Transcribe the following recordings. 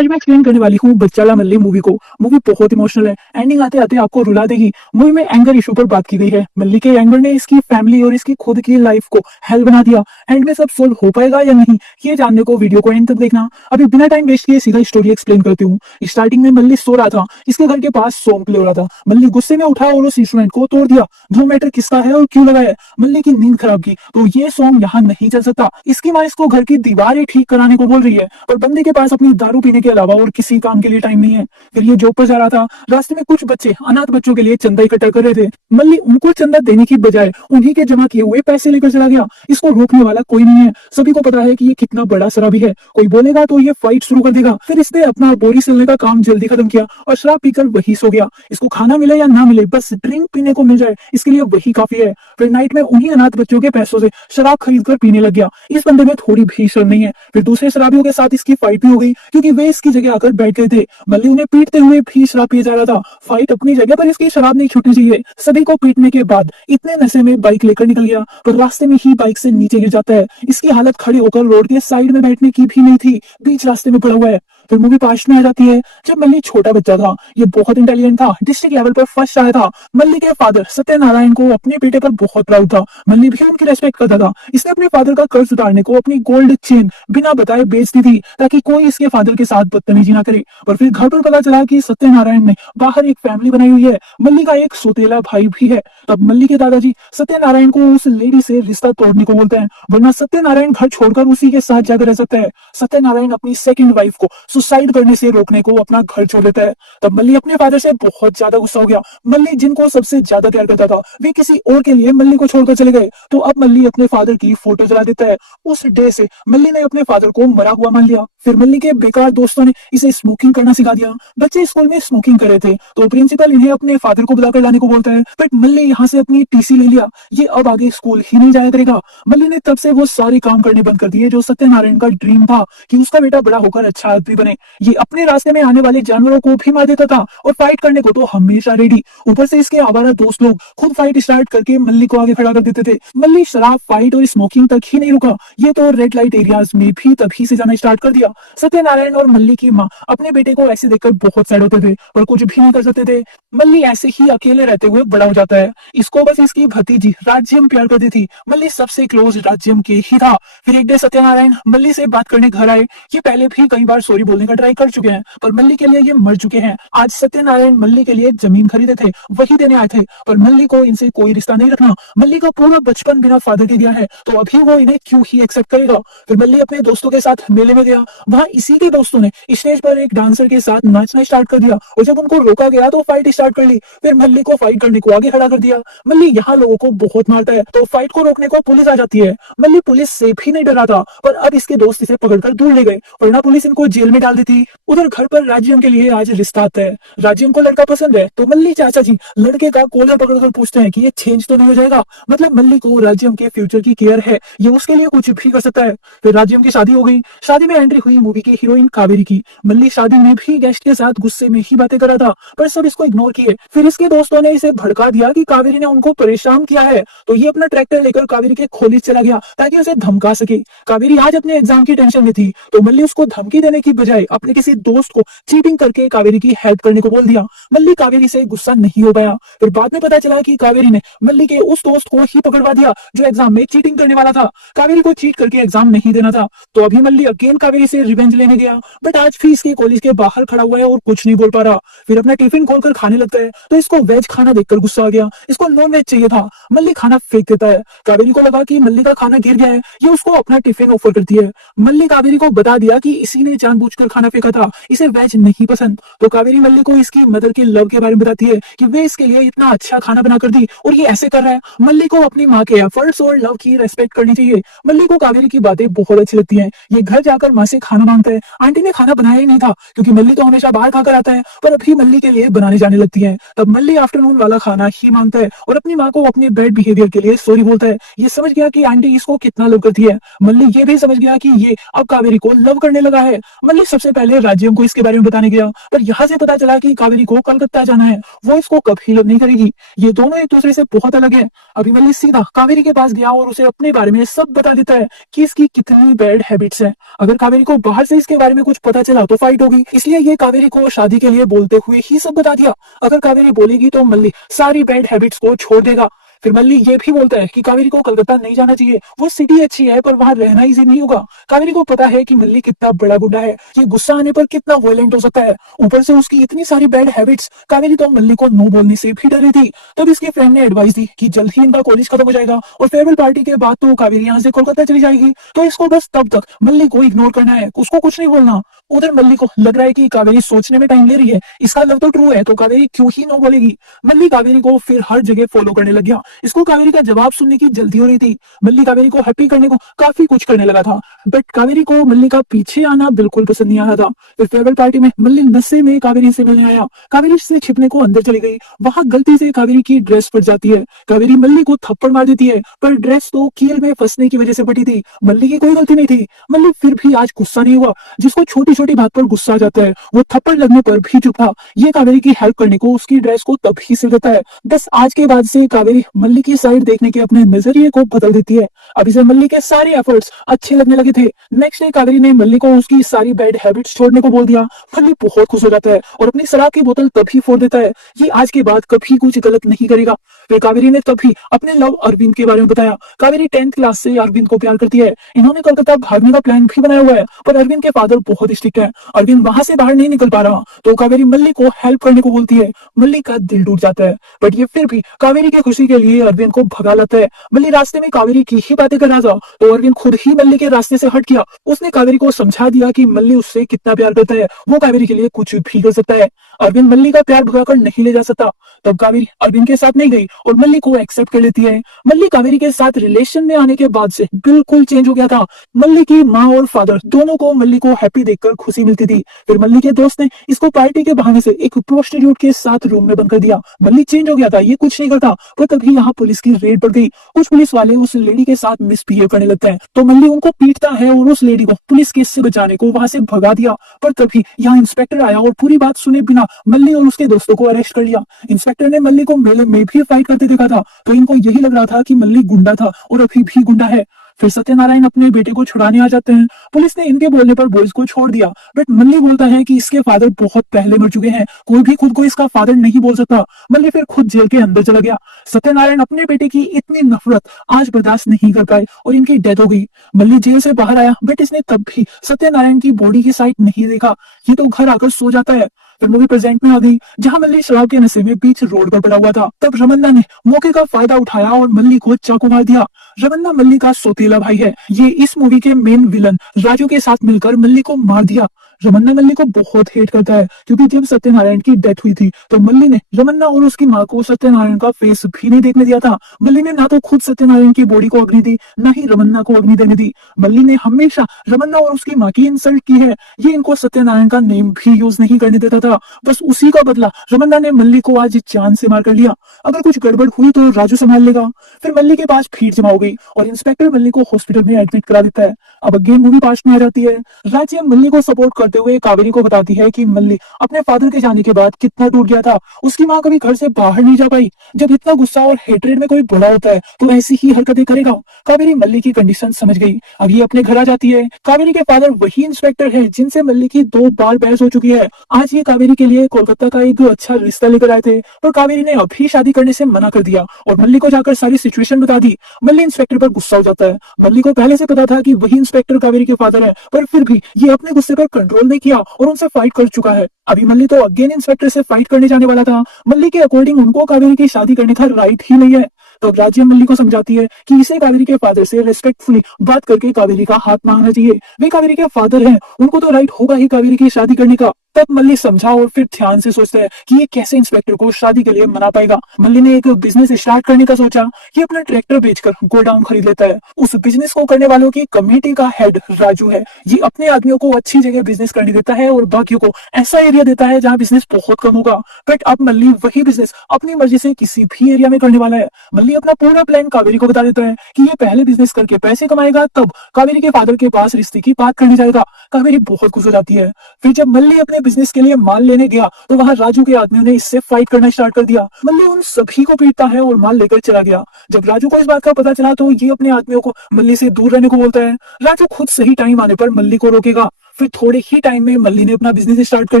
आज मैं एक्सप्लेन करने वाली हूँ बच्चाला मल्ली मूवी को। मूवी बहुत इमोशनल है, एंडिंग आते आते आपको रुला देगी। मूवी में एंगर इशू पर बात की गई है। मल्ली के एंगर ने इसकी फैमिली और इसकी खुद की लाइफ को हेल बना दिया। एंड में सब सोल्व हो पाएगा या नहीं, ये जानने को वीडियो को एंड तक देखना। अभी बिना टाइम वेस्ट किए सीधा स्टोरी एक्सप्लेन करती हूँ। स्टार्टिंग में मल्ली सो रहा था, इसके घर के पास सॉन्ग प्ले हो रहा था। मल्ली गुस्से में उठा और उस इंस्ट्रूमेंट को तोड़ दिया। नो मैटर किसका है और क्यों लगाया है, मल्ली की नींद खराब की तो ये सॉन्ग यहाँ नहीं चल सकता। इसकी माँ इसको घर की दीवारें ठीक कराने को बोल रही है, पर बंदे के पास अपनी दारू पीने के अलावा और किसी काम के लिए टाइम नहीं है। फिर ये जॉब पर जा रहा था, रास्ते में कुछ बच्चे अनाथ बच्चों के लिए चंदा इकट्ठा कर रहे थे। मल्ली उनको चंदा देने की बजाय उन्हीं के जमा किए हुए पैसे लेकर चला गया। इसको रोकने वाला कोई नहीं है। सभी को पता है कि ये कितना बड़ा शराबी है, कोई बोलेगा तो ये फाइट शुरू कर देगा। फिर इसने अपना बोरी सिलने का काम जल्दी खत्म किया और शराब पीकर वही सो गया। इसको खाना मिले या ना मिले, बस ड्रिंक पीने को मिल जाए इसके लिए वही काफी है। फिर नाइट में उन्हीं अनाथ बच्चों के पैसों से शराब खरीद कर पीने लग गया। इस बंदे में थोड़ी भी शर्म नहीं है। फिर दूसरे शराबियों के साथ इसकी फाइट भी हो गई, क्योंकि वे इसकी जगह आकर बैठ गए थे। मल्ली उन्हें पीटते हुए भी शराब पिए जा रहा था। फाइट अपनी जगह पर इसकी शराब नहीं छूटनी चाहिए। सभी को पीटने के बाद इतने नशे में बाइक लेकर निकल गया, पर रास्ते में ही बाइक से नीचे गिर जाता है। इसकी हालत खड़ी होकर रोड के साइड में बैठने की भी नहीं थी, बीच रास्ते में पड़ा हुआ है। फिर मूवी पास्ट में आ जाती है, जब मल्ली छोटा बच्चा था। ये बहुत इंटेलिजेंट था, डिस्ट्रिक्ट लेवल पर फर्स्ट आया था। मल्ली के फादर सत्यनारायण को अपने बेटे पर बहुत प्राउड था। मल्ली भी उनकी रेस्पेक्ट करता था। इसने अपने फादर का कर्ज उतारने को अपनी गोल्ड चेन बिना बताए बेच दी थी, ताकि कोई इसके फादर के साथ बदतमीजी ना करे। पर फिर घर पर पता चला कि सत्यनारायण ने बाहर एक फैमिली बनाई हुई है। मल्ली का एक सौतेला भाई भी है। तब मल्ली के दादाजी सत्यनारायण को उस लेडी से रिश्ता तोड़ने को बोलते हैं, वरना सत्यनारायण घर छोड़कर उसी के साथ जाकर रह सकता है। सत्यनारायण अपनी सेकंड वाइफ को सुसाइड करने से रोकने को अपना घर छोड़ देता है। तब मल्ली अपने फादर से बहुत ज्यादा गुस्सा हो गया। मल्ली जिनको सबसे ज्यादा प्यार करता था, वे किसी और के लिए मल्ली को छोड़कर चले गए। तो अब मल्ली अपने फादर की फोटो जला देता है। उस डे से मल्ली ने अपने फादर को मरा हुआ मान लिया। फिर मल्ली के बेकार दोस्तों ने इसे स्मोकिंग करना सिखा दिया। बच्चे स्कूल में स्मोकिंग कर रहे थे, तो प्रिंसिपल इन्हें अपने फादर को बुलाकर लाने को बोलता है। बट मल्ली यहाँ से अपनी टीसी ले लिया। ये अब आगे स्कूल ही नहीं जाया करेगा। मल्ली ने तब से वो सारे काम करने बंद कर दिए जो सत्यनारायण का ड्रीम था, कि उसका बेटा बड़ा होकर अच्छा आदमी बने। ये अपने रास्ते में आने वाले जानवरों को भी मार देता था, और फाइट करने को तो हमेशा रेडी। ऊपर से इसके आवारा दोस्त लोग खुद फाइट स्टार्ट करके मल्ली को आगे खड़ा कर देते थे। मल्ली शराब, फाइट और स्मोकिंग तक ही नहीं रुका, ये तो रेड लाइट एरियाज में भी तभी से जाना स्टार्ट कर दिया। सत्यनारायण और मल्ली की माँ अपने बेटे को ऐसे देखकर बहुत सैड होते थे, पर कुछ भी नहीं कर सकते थे। मल्ली ऐसे ही अकेले रहते हुए बड़ा हो जाता है। इसको बस इसकी भतीजी राज्यम प्यार करती थी। मल्ली सबसे क्लोज राज्यम के ही था। फिर एक डे सत्यनारायण मल्ली से बात करने घर आए। ये पहले भी कई बार सॉरी बोलने का ट्राई कर चुके हैं, पर मल्ली के लिए ये मर चुके हैं। आज सत्यनारायण मल्ली के लिए जमीन खरीदे थे, वही देने आए थे, पर मल्ली को इनसे कोई रिश्ता नहीं रखना। मल्ली का पूरा बचपन बिना फादर के गया है, तो अभी वो इन्हें क्यों ही एक्सेप्ट करेगा। फिर मल्ली अपने दोस्तों के साथ मेले में गया। वहां इसी के दोस्तों ने स्टेज पर एक डांसर के साथ नाचना स्टार्ट कर दिया, और जब उनको रोका गया तो फाइट स्टार्ट कर ली। फिर मल्ली को फाइट करने को आगे खड़ा कर दिया। मल्ली यहाँ लोगों को बहुत मारता है, तो फाइट को रोकने को पुलिस आ जाती है। मल्ली पुलिस से भी नहीं डरा था, पर अब इसके दोस्त इसे पकड़कर दूर ले गए, वरना पुलिस इनको जेल में डाल देती। उधर घर पर राज्यम के लिए आज रिश्ता आता है। राज्यम को लड़का पसंद है, तो मल्ली चाचा जी लड़के का कॉलर पकड़कर पूछते हैं कि ये चेंज तो नहीं हो जाएगा। मतलब मल्ली को राज्यम के फ्यूचर की केयर है, ये उसके लिए कुछ भी कर सकता है। फिर राज्यम की शादी हो गई। शादी में एंट्री हुई मूवी की हीरोइन कावेरी की। मल्ली शादी में भी गेस्ट के साथ गुस्से में ही बातें कर रहा था, पर सब इसको इग्नोर किए। फिर इसके दोस्तों ने इसे भड़का दिया कि कावेरी ने उनको परेशान किया है, तो ये अपना ट्रैक्टर लेकर कावेरी के कॉलेज चला गया ताकि उसे धमका सके। कावेरी आज अपने एग्जाम की टेंशन में थी, तो मल्ली उसको धमकी देने की बजाय अपने किसी दोस्त को चीटिंग करके कावेरी की हेल्प करने को बोल दिया। मल्ली कावेरी से गुस्सा नहीं हो पाया। फिर बाद में पता चला कि कावेरी ने मल्ली के उस दोस्त को ही पकड़वा दिया जो एग्जाम में चीटिंग करने वाला था। कावेरी को चीट करके एग्जाम नहीं देना था, तो अभी मल्ली अगेन कावेरी से रिवेंज लेने गया। बट आज भी इसके कॉलेज के बाहर खड़ा हुआ है और कुछ नहीं बोल पा रहा। फिर अपना टिफिन खोलकर खाने लगता है, तो इसको वेज खाना देखकर गुस्सा आ गया। इसको नॉन वेज चाहिए था। मल्ली खाना फेंक देता है। कावेरी को लगा कि मल्ली का खाना गिर गया है, ये उसको अपना टिफिन ऑफर करती है। मल्ली कावेरी को बता दिया कि इसी ने जानबूझकर खाना फेंका था, इसे वेज नहीं पसंद। तो कावेरी मल्ली को इसकी मदर के लव के बारे में बताती है कि वे इसके लिए इतना अच्छा खाना बना कर दी और ये ऐसे कर रहा है। मल्ली को अपनी माँ के एफर्ट्स और लव की रेस्पेक्ट करनी चाहिए। मल्ली को कावेरी की बातें बहुत अच्छी लगती हैं। ये घर जाकर माँ से खाना मांगता है। आंटी ने खाना बनाया ही नहीं था, क्योंकि मल्ली तो हमेशा बाहर खाकर आता है, पर अभी मल्ली के लिए बनाने जाने लगती है। तब मल्ली आफ्टरनून वाला खाना ही मांगता है और अपनी माँ को अपने बैड बिहेवियर के लिए सॉरी बोलता है। ये समझ गया कि आंटी इसको कितना लव करती है। मल्ली ये भी समझ गया कि ये अब कावेरी को लव करने लगा है। मल्ली सबसे पहले राज्यम को इसके बारे में बताने गया, पर यहाँ से पता चला कि कावेरी को कलकत्ता जाना है, वो इसको कभी लव नहीं करेगी। ये दोनों एक दूसरे से बहुत अलग है। अभिमन्यु सीधा कावेरी के पास गया और उसे अपने बारे में सब बता देता है कि इसकी कितनी बैड हैबिट्स है। अगर कावेरी को बाहर से इसके बारे में कुछ पता चला तो फाइट होगी, इसलिए ये कावेरी को शादी के लिए बोलते हुए ही सब बता दिया। अगर कावेरी बोलेगी तो मल्ली सारी बैड हैबिट्स को छोड़ देगा। फिर मल्ली ये भी बोलता है कि कावेरी को कलकत्ता नहीं जाना चाहिए, वो सिटी अच्छी है पर वहां रहना इजी नहीं होगा। कावेरी को पता है कि मल्ली कितना बड़ा गुंडा है, ये गुस्सा आने पर कितना वायलेंट हो सकता है, ऊपर से उसकी इतनी सारी बैड हैबिट्स। कावेरी तो मल्ली को नो बोलने से भी डरी थी। तब इसके फ्रेंड ने एडवाइस दी कि जल्द ही इनका कॉलेज खत्म हो जाएगा और फेयरवेल पार्टी के बाद तो कावेरी यहाँ से कोलकाता चली जाएगी, तो इसको बस तब तक मल्ली को इग्नोर करना है, उसको कुछ नहीं बोलना। उधर मल्ली को लग रहा है कि कावेरी सोचने में टाइम ले रही है, इसका लव तो ट्रू है तो कावेरी क्यों ही नो बोलेगी। मल्ली कावेरी को फिर हर जगह फॉलो करने लग गया, इसको कावेरी का जवाब सुनने की जल्दी हो रही थी। मल्ली कावेरी को हैप्पी करने को काफी कुछ करने लगा था, बट कावेरी को मल्ली का पीछे आना बिल्कुल पसंद नहीं आ रहा था। फिर फेयरवेल पार्टी में मल्ली नशे में कावेरी से मिलने आया, कावेरी से छिपने को अंदर चली गई, वहां गलती से कावेरी की ड्रेस फट जाती है। कावेरी मल्ली को थप्पड़ मार देती है, पर ड्रेस तो कील में फंसने की वजह से फटी थी, मल्ली की कोई गलती नहीं थी। मल्ली फिर भी आज गुस्सा नहीं हुआ, जिसको छोटी छोटी बात पर गुस्सा आ जाता है वो थप्पड़ लगने पर भी चुप था। ये कावेरी की हेल्प करने को उसकी ड्रेस को तभी सिल देता है। बस आज के बाद से कावेरी मल्ली की साइड देखने के अपने नजरिए को बदल देती है। अभी से मल्ली के सारे एफर्ट्स अच्छे लगने लगे थे। नेक्स्ट डे कावेरी ने मल्ली को उसकी सारी बैड हैबिट्स छोड़ने को बोल दिया। मल्ली बहुत खुश हो जाता है और अपनी शराब की बोतल तभी फोड़ देता है, ये आज के बाद कभी कुछ गलत नहीं करेगा। फिर कावेरी ने तभी अपने लव अरविंद के बारे में बताया। कावेरी 10th क्लास से अरविंद को प्यार करती है, इन्होंने कलकत्ता भागने का प्लान भी बनाया हुआ है, पर अरविंद के फादर बहुत स्ट्रिक्ट है, अरविंद वहां से बाहर नहीं निकल पा रहा, तो कावेरी मल्ली को हेल्प करने को बोलती है। मल्ली का दिल टूट जाता है, बट ये फिर भी कावेरी की खुशी के लिए अरविंद को भगा लाता है। मल्ली रास्ते में कावेरी की ही बातें कर रहा था, तो अरविंद खुद ही मल्ली के रास्ते से हट गया। उसने कावेरी को समझा दिया कि मल्ली उससे कितना प्यार करता है, वो कावेरी के लिए कुछ भी कर सकता है। अरविंद मल्ली का प्यार भगाकर नहीं ले जा सकता, तब कावेरी अरविंद के साथ नहीं गई और मल्ली को एक्सेप्ट कर लेती है। मल्ली कावेरी के साथ रिलेशन में आने के बाद से बिल्कुल चेंज हो गया था। मल्ली की माँ और फादर दोनों को मल्ली को हैप्पी देखकर खुशी मिलती थी। फिर मल्ली के दोस्त ने इसको पार्टी के बहाने से एक प्रोस्टिट्यूट के साथ रूम में बंद कर दिया। मल्ली चेंज हो गया था, ये कुछ नहीं करता, पर तभी यहाँ पुलिस की रेड पड़ गई। कुछ पुलिस वाले उस लेडी के साथ मिसबिहेव करने लगते हैं, तो मल्ली उनको पीटता है और उस लेडी को पुलिस केस से बचाने को वहां से भगा दिया। पर तभी यहाँ इंस्पेक्टर आया और पूरी बात सुने बिना मल्ली और उसके दोस्तों को अरेस्ट कर लिया। इंस्पेक्टर ने मल्ली को मेले में भी फाइट करते देखा था, तो इनको यही लग रहा था कि मल्ली गुंडा था और अभी भी गुंडा है। फिर सत्यनारायण अपने बेटे को छुड़ाने आ जाते हैं। पुलिस ने इनके बोलने पर बॉयज को छोड़ दिया, बट मल्ली बोलता है कि इसके फादर बहुत पहले मर चुके हैं, कोई भी खुद को इसका फादर नहीं बोल सकता। मल्ली फिर खुद जेल के अंदर चला गया। सत्यनारायण अपने बेटे की इतनी नफरत आज बर्दाश्त नहीं कर पाए और इनकी डेथ हो गई। मल्ली जेल से बाहर आया, बट इसने तब भी सत्यनारायण की बॉडी की साइड नहीं देखा, ये तो घर आकर सो जाता है। फिर मूवी प्रेजेंट में आ गई, जहां मल्ली शराब के नशे में बीच रोड पर पड़ा हुआ था। तब रमन्ना ने मौके का फायदा उठाया और मल्ली को चाकू मार दिया। रमन्ना मल्ली का सौतेला भाई है, ये इस मूवी के मेन विलन राजू के साथ मिलकर मल्ली को मार दिया। रमन्ना मल्ली को बहुत हेट करता है, क्योंकि जब सत्यनारायण की डेथ हुई थी तो मल्ली ने रमन्ना और उसकी माँ को सत्यनारायण का फेस भी नहीं देखने दिया था। मल्ली ने ना तो खुद सत्यनारायण की बॉडी को अग्नि दी, ना ही रमन्ना को अग्नि देने दी। मल्ली ने हमेशा रमन्ना और उसकी माँ की इंसल्ट की है। ये इनको सत्यनारायण का नेम भी यूज नहीं करने देता था, बस उसी का बदला रमन्ना ने मल्ली को आज जान से मार कर लिया। अगर कुछ गड़बड़ हुई तो राजू संभाल लेगा। फिर मल्ली के पास भीड़ जमा हो गई और इंस्पेक्टर मल्ली को हॉस्पिटल में एडमिट करा देता है। अब अगेन मूवी पास्ट में आ जाती है। राज्य मल्ली को सपोर्ट करते हुए कावेरी को बताती है कि मल्ली अपने फादर के जाने के बाद कितना टूट गया था, उसकी माँ कभी घर से बाहर नहीं जा पाई। जब इतना गुस्सा और हेट्रेड में कोई बड़ा होता है तो ऐसी ही हरकतें करेगा। कावेरी मल्ली की कंडीशन समझ गई, अब ये अपने घर आ जाती है। कावेरी के फादर वही इंस्पेक्टर है जिनसे मल्ली की 2 बार बहस हो चुकी है। आज ये कावेरी के लिए कोलकाता का एक अच्छा रिश्ता लेकर आए थे, पर कावेरी ने अभी शादी करने से मना कर दिया और मल्ली को जाकर सारी सिचुएशन बता दी। मल्ली इंस्पेक्टर पर गुस्सा हो जाता है। मल्ली को पहले से पता था कि वही इंस्पेक्टर कावेरी के फादर है, पर फिर भी ये अपने गुस्से पर कंट्रोल नहीं किया और उनसे फाइट कर चुका है। अभी मल्ली तो अगेन इंस्पेक्टर से फाइट करने जाने वाला था। मल्ली के अकॉर्डिंग उनको कावेरी की शादी करने का राइट ही नहीं है। तो राज्य मल्ली को समझाती है कि इसे कावेरी के फादर से रिस्पेक्टफुली बात करके कावेरी का हाथ मांगना चाहिए। वे कावेरी के फादर हैं, उनको तो राइट होगा ही कावेरी की शादी करने का। तब मल्ली समझा और फिर ध्यान से सोचता है कि ये कैसे इंस्पेक्टर को शादी के लिए मना पाएगा। मल्ली ने एक बिजनेस स्टार्ट करने का सोचा। ये अपना ट्रैक्टर बेचकर गोडाउन खरीद लेता है। उस बिजनेस को करने वालों की कमेटी का हेड राजू है। ये अपने आदमियों को अच्छी जगह बिजनेस करने देता है और बाकियों को ऐसा एरिया देता है जहाँ बिजनेस बहुत कम होगा। बट अब मल्ली वही बिजनेस अपनी मर्जी से किसी भी एरिया में करने वाला है। मल्ली मल्ली अपना पूरा प्लान कावेरी को बता देता है कि ये पहले बिजनेस करके पैसे कमाएगा, तब कावेरी के फादर के पास रिश्ते की बात करने जाएगा। कावेरी बहुत खुश हो जाती है। फिर जब मल्ली अपने बिजनेस के लिए माल लेने गया तो वहां राजू के आदमियों ने इससे फाइट करना स्टार्ट कर दिया। मल्ली उन सभी को पीटता है और माल लेकर चला गया। जब राजू को इस बात का पता चला तो ये अपने आदमियों को मल्ली से दूर रहने को बोलता है। राजू खुद सही टाइम आने पर मल्ली को रोकेगा। फिर थोड़े ही टाइम में मल्ली ने अपना बिजनेस स्टार्ट कर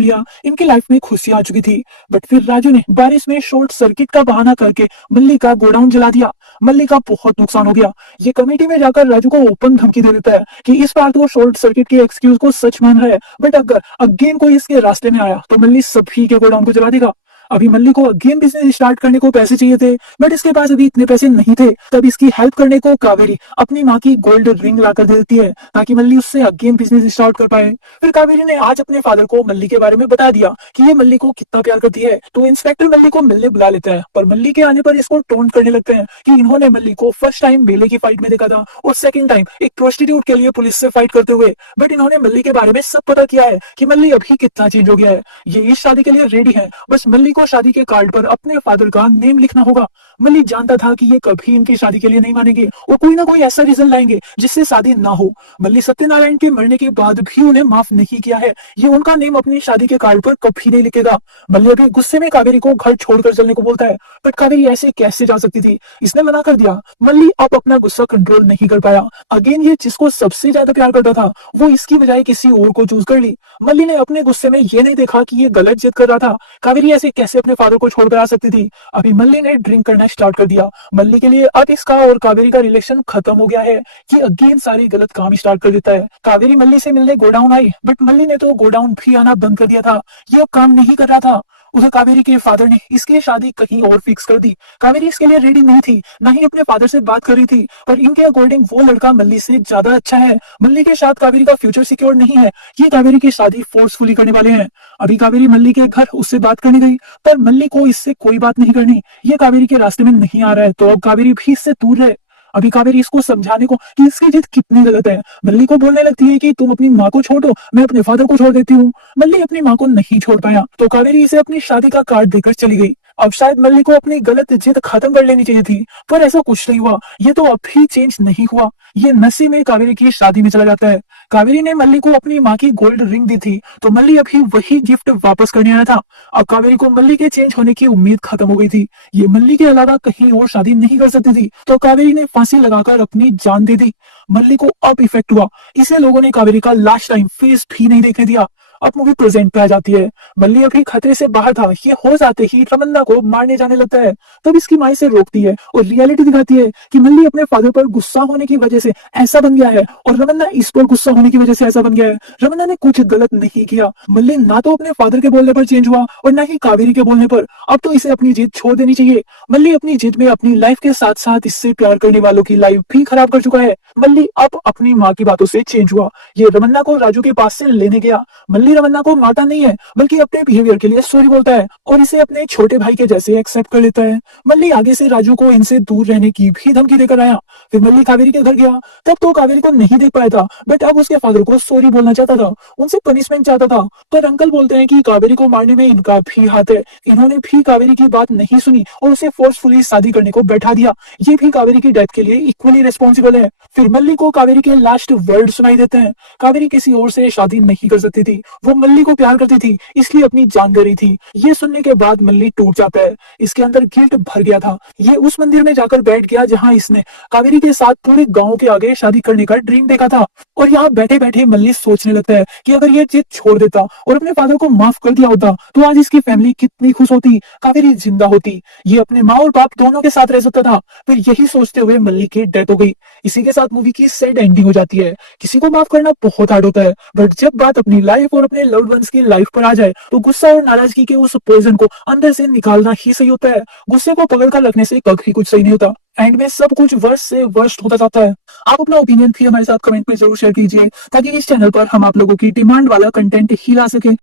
लिया। इनकी लाइफ में खुशियां आ चुकी थी। बट फिर राजू ने बारिश में शॉर्ट सर्किट का बहाना करके मल्ली का गोडाउन जला दिया। मल्ली का बहुत नुकसान हो गया। ये कमेटी में जाकर राजू को ओपन धमकी दे देता है कि इस बार तो वो शॉर्ट सर्किट के एक्सक्यूज को सच मान रहा है, बट अगर अगेन कोई इसके रास्ते में आया तो मल्ली सभी के गोडाउन को जला देगा। अभी मल्ली को अगेन बिजनेस स्टार्ट करने को पैसे चाहिए थे, बट इसके पास अभी इतने पैसे नहीं थे। तब इसकी हेल्प करने को कावेरी अपनी माँ की गोल्ड रिंग लाकर दे देती है ताकि मल्ली उससे अगेन बिजनेस स्टार्ट कर पाए। फिर कावेरी ने आज अपने फादर को मल्ली के बारे में बता दिया कि ये मल्ली को कितना प्यार करती है, तो इंस्पेक्टर मल्ली को मिलने बुला लेते हैं। पर मल्ली के आने पर इसको टोंट करने लगते हैं कि इन्होंने मल्ली को फर्स्ट टाइम बेले की फाइट में देखा था और सेकंड टाइम एक प्रोस्टिट्यूट के लिए पुलिस से फाइट करते हुए, बट इन्होंने मल्ली के बारे में सब पता किया है कि मल्ली अभी कितना चेंज हो गया है। ये इस शादी के लिए रेडी है, बस मल्ली को शादी के कार्ड पर अपने फादर का नेम लिखना होगा। मल्ली जानता था कि ये कभी इनकी शादी के लिए नहीं मानेंगे और कोई ना कोई ऐसा रीजन लाएंगे जिससे शादी ना हो। मल्ली सत्यनारायण के मरने के बाद भी उन्हें माफ नहीं किया है। ये उनका नेम अपनी शादी के कार्ड पर कभी नहीं लिखेगा। मल्ली अभी गुस्से में कावेरी को घर छोड़कर चलने को बोलता है, बट कावेरी ऐसे कैसे जा सकती थी, इसने मना कर दिया। मल्ली अब अपना गुस्सा कंट्रोल नहीं कर पाया। अगेन ये जिसको सबसे ज्यादा प्यार करता था वो इसकी बजाय किसी और को चूज कर ली। मल्ली ने अपने गुस्से में ये नहीं देखा कि ये गलत जिद कर रहा था। कावेरी ऐसे कैसे अपने फादर को छोड़कर आ सकती थी। अभी मल्ली ने ड्रिंक करना स्टार्ट कर दिया। मल्ली के लिए अब इसका और कावेरी का रिलेशन खत्म हो गया है कि अगेन सारी गलत काम स्टार्ट कर देता है। कावेरी मल्ली से मिलने गोडाउन आई, बट मल्ली ने तो गोडाउन भी आना बंद कर दिया था। ये अब काम नहीं कर रहा था। उधर कावेरी के फादर ने इसकी शादी कहीं और फिक्स कर दी। कावेरी इसके लिए रेडी नहीं थी, ना ही अपने फादर से बात कर रही थी, पर इनके अकॉर्डिंग वो लड़का मल्ली से ज्यादा अच्छा है। मल्ली के साथ कावेरी का फ्यूचर सिक्योर नहीं है। ये कावेरी की शादी फोर्सफुली करने वाले हैं। अभी कावेरी मल्ली के घर उससे बात करने गई, पर मल्ली को इससे कोई बात नहीं करनी। ये कावेरी के रास्ते में नहीं आ रहा है, तो अब कावेरी भी इससे दूर रहे। अभी कावेरी इसको समझाने को कि इसकी जिद कितनी गलत है। मल्ली को बोलने लगती है कि तुम अपनी माँ को छोड़ो, मैं अपने फादर को छोड़ देती हूँ। मल्ली अपनी माँ को नहीं छोड़ पाया, तो कावेरी इसे अपनी शादी का कार्ड देकर चली गई। अब शायद मल्ली को अपनी गलत जिद खत्म कर लेनी चाहिए थी, पर ऐसा कुछ नहीं हुआ। ये तो अब भी चेंज नहीं हुआ। ये नशे में कावेरी की शादी में चला जाता है। कावेरी ने मल्ली को अपनी माँ की गोल्ड रिंग दी थी, तो मल्ली अभी वही गिफ्ट वापस करने आया था। अब कावेरी को मल्ली के चेंज होने की उम्मीद खत्म हो गई थी। ये मल्ली के अलावा कहीं और शादी नहीं कर सकती थी, तो कावेरी ने फांसी लगाकर अपनी जान दे दी। मल्ली को अब इफेक्ट हुआ। इसे लोगों ने कावेरी का लास्ट टाइम फेस भी नहीं देखने दिया। अब मूवी प्रेजेंट पे आ जाती है। मल्ली अभी खतरे से बाहर था। ये हो जाते ही तमन्ना को मारने जाने लगता है। तब इसकी माँ इसे रोकती है और रियलिटी दिखाती है कि मल्ली अपने फादर पर गुस्सा होने की वजह से ऐसा बन गया है और रमन्ना इस पर गुस्सा होने की वजह से ऐसा बन गया है। रमन्ना ने कुछ गलत नहीं किया। मल्ली ना तो अपने फादर के बोलने पर चेंज हुआ और ना ही कावेरी के बोलने पर। अब तो इसे अपनी जिद छोड़ देनी चाहिए। मल्ली अपनी जिद में अपनी लाइफ के साथ साथ इससे प्यार करने वालों की लाइफ भी खराब कर चुका है। मल्ली अब अपनी माँ की बातों से चेंज हुआ। ये रमन्ना को राजू के पास से लेने गया। मल्ली रमन्ना को मारता नहीं है, बल्कि अपने बिहेवियर के लिए सॉरी बोलता है और इसे अपने छोटे भाई के जैसे एक्सेप्ट कर लेता है। मल्ली आगे से राजू को इनसे दूर रहने की भी धमकी देकर आया। फिर मल्ली कावेरी के घर गया। तब तो कावेरी को नहीं देख पाया था, बट अब उसके फादर को सॉरी बोलना चाहता था, उनसे पनिशमेंट चाहता था। पर अंकल बोलते हैं कि कावेरी को मारने में इनका भी हाथ है। इन्होंने भी कावेरी की बात नहीं सुनी और उसे फोर्सफुली शादी करने को बैठा दिया। ये भी कावेरी की डेथ के लिए इक्वली रिस्पॉन्सिबल है। फिर मल्ली को कावेरी के लास्ट वर्ड सुनाई देते हैं। कावेरी किसी और से शादी नहीं कर सकती थी। वो मल्ली को प्यार करती थी, इसलिए अपनी जान दे रही थी। ये सुनने के बाद मल्ली टूट जाता है। इसके अंदर गिल्ट भर गया था। ये उस मंदिर में जाकर बैठ गया जहां इसने कावेरी के साथ पूरे गांव के आगे शादी करने का ड्रीम देखा था। और यहाँ बैठे बैठे मल्ली सोचने लगता है कि अगर ये जिद छोड़ देता और अपने फादर को माफ कर दिया होता तो आज इसकी फैमिली कितनी खुश होती, कावेरी जिंदा होती, ये अपने माँ और बाप दोनों के साथ रह सकता था। फिर यही सोचते हुए मल्ली की डेथ हो गई। इसी के साथ मूवी की सैड एंडिंग हो जाती है। किसी को माफ करना बहुत हार्ड होता है, बट जब बात अपनी लाइफ और अपने लव्ड वंस की लाइफ पर आ जाए तो गुस्सा और नाराजगी के उस पॉइजन को अंदर से निकालना ही सही होता है। गुस्से को पकड़ कर रखने से कभी कुछ सही नहीं होता। एंड में सब कुछ वर्स्ट से वर्स्ट होता जाता है। आप अपना ओपिनियन भी हमारे साथ कमेंट में जरूर शेयर कीजिए ताकि इस चैनल पर हम आप लोगों की डिमांड वाला कंटेंट ही ला सके।